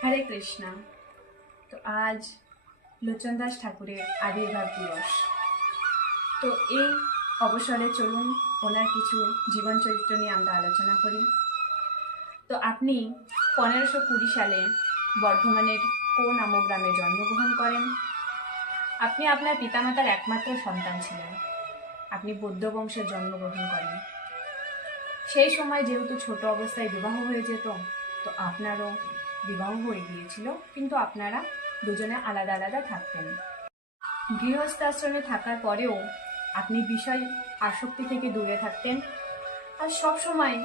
হরে কৃষ্ণা। তো আজ লোচনদাস ঠাকুরের আবির্ভাব দিবস। তো এই অবসরে চলুন ওনার কিছু জীবন চরিত্র নিয়ে আমরা আলোচনা করি। তো আপনি 1520 সালে বর্ধমানের কো নামক গ্রামে জন্মগ্রহণ করেন। আপনি আপনার পিতামাতার একমাত্র সন্তান ছিলেন। আপনি বৌদ্ধ বংশে জন্মগ্রহণ করেন। সেই সময় যেহেতু ছোট অবস্থায় বিবাহ হয়ে যেত, তো আপনারও বিবাহ হয়ে গিয়েছিল, কিন্তু আপনারা দুজনে আলাদা আলাদা থাকতেন। গৃহস্থাশ্রমে থাকার পরেও আপনি বিষয় আসক্তি থেকে দূরে থাকতেন আর সবসময়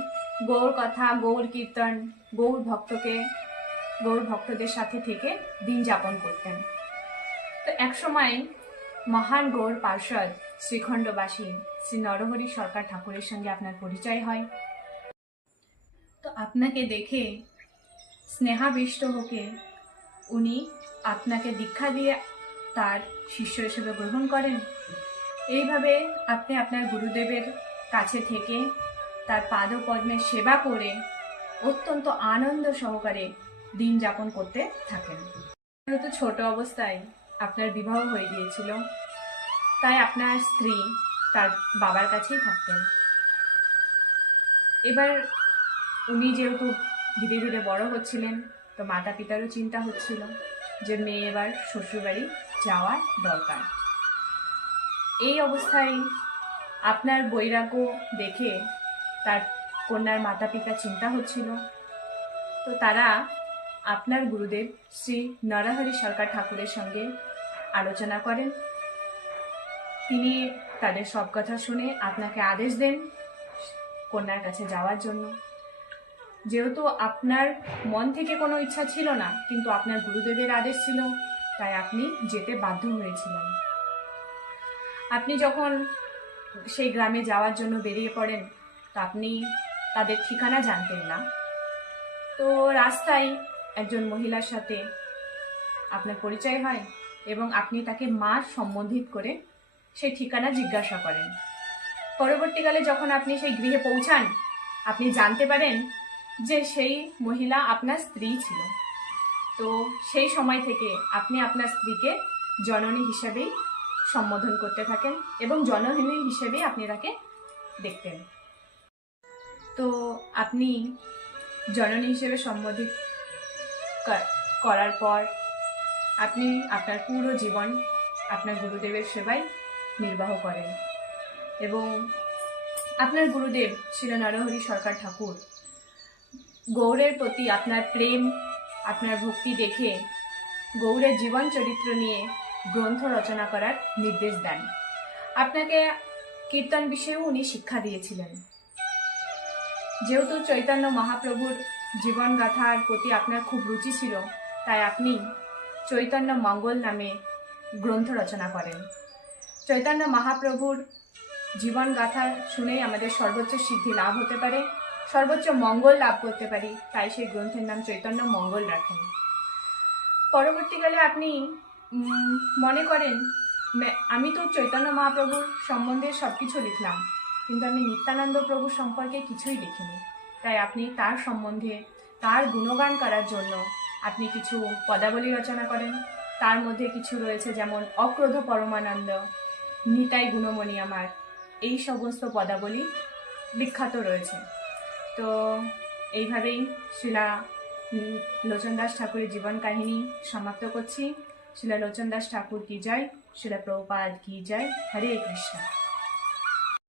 গৌর কথা, গৌর কীর্তন, গৌর ভক্তদের সাথে থেকে দিন যাপন করতেন। তো একসময় মহান গৌর পার্ষদ শ্রীখণ্ডবাসী শ্রী নরহরি সরকার ঠাকুরের সঙ্গে আপনার পরিচয় হয়। তো আপনাকে দেখে স্নেহাবিষ্ট হয়ে উনি আপনাকে দীক্ষা দিয়ে তার শিষ্য হিসেবে গ্রহণ করেন। এইভাবে আপনি আপনার গুরুদেবের কাছে থেকে তার পাদপদ্মের সেবা করে অত্যন্ত আনন্দ সহকারে দিন যাপন করতে থাকেন। যেহেতু ছোট অবস্থায় আপনার বিবাহ হয়ে গিয়েছিল, তাই আপনার স্ত্রী তার বাবার কাছেই থাকতেন। এবার উনি যেহেতু ধীরে ধীরে বড় হচ্ছিলেন, তো মাতা পিতারও চিন্তা হচ্ছিল যে মেয়ে এবার শ্বশুরবাড়ি যাওয়ার দরকার। এই অবস্থায় আপনার বৈরাগ্য দেখে তার কন্যার মাতা পিতা চিন্তা হচ্ছিল। তো তারা আপনার গুরুদেব শ্রী নরহরি সরকার ঠাকুরের সঙ্গে আলোচনা করেন। তিনি তাদের সব কথা শুনে আপনাকে আদেশ দেন কন্যার কাছে যাওয়ার জন্য। যেহেতু আপনার মন থেকে কোনো ইচ্ছা ছিল না, কিন্তু আপনার গুরুদেবের আদেশ ছিল, তাই আপনি যেতে বাধ্য হয়েছিলেন। আপনি যখন সেই গ্রামে যাওয়ার জন্য বেরিয়ে পড়েন, তো আপনি তাদের ঠিকানা জানতেন না। তো রাস্তায় একজন মহিলার সাথে আপনার পরিচয় হয় এবং আপনি তাকে মা সম্বোধিত করে সেই ঠিকানা জিজ্ঞাসা করেন। পরবর্তীকালে যখন আপনি সেই গৃহে পৌঁছান, আপনি জানতে পারেন যে সেই মহিলা আপনার স্ত্রী ছিল। তো সেই সময় থেকে আপনি আপনার স্ত্রীকে জননী হিসেবেই সম্বোধন করতে থাকেন এবং জননী হিসেবেই আপনি তাকে দেখতেন। তো আপনি জননী হিসেবে সম্বোধিত করার পর আপনি আপনার পুরো জীবন আপনার গুরুদেবের সেবায় নির্বাহ করেন এবং আপনার গুরুদেব শ্রী নরহরি সরকার ঠাকুর গৌড়ের প্রতি আপনার প্রেম, আপনার ভক্তি দেখে গৌড়ের জীবন চরিত্র নিয়ে গ্রন্থ রচনা করার নির্দেশ দেন। আপনাকে কীর্তন বিষয়েও উনি শিক্ষা দিয়েছিলেন। যেহেতু চৈতন্য মহাপ্রভুর জীবনগাথার প্রতি আপনার খুব রুচি ছিল, তাই আপনি চৈতন্য মঙ্গল নামে গ্রন্থ রচনা করেন। চৈতন্য মহাপ্রভুর জীবনগাথা শুনেই আমাদের সর্বোচ্চ সিদ্ধি লাভ হতে পারে, সর্বোচ্চ মঙ্গল লাভ করতে পারি, তাই সেই গ্রন্থের নাম চৈতন্য মঙ্গল রাখেন। পরবর্তীকালে আপনি মনে করেন আমি তো চৈতন্য মহাপ্রভুর সম্বন্ধে সবকিছু লিখলাম, কিন্তু আমি নিত্যানন্দ প্রভুর সম্পর্কে কিছুই লিখিনি। তাই আপনি তার সম্বন্ধে, তার গুণগান করার জন্য আপনি কিছু পদাবলী রচনা করেন। তার মধ্যে কিছু রয়েছে যেমন অক্রোধ পরমানন্দ, নিতাই গুণমণি আমার, এই সমস্ত পদাবলী বিখ্যাত রয়েছে। তো এইভাবেই শিলা লোচনদাস ঠাকুরের জীবন কাহিনী সমাপ্ত করছি। শিলা লোচনদাস ঠাকুর কি জয়, শিলা প্রভুপাদ কি জয়। হরে কৃষ্ণ।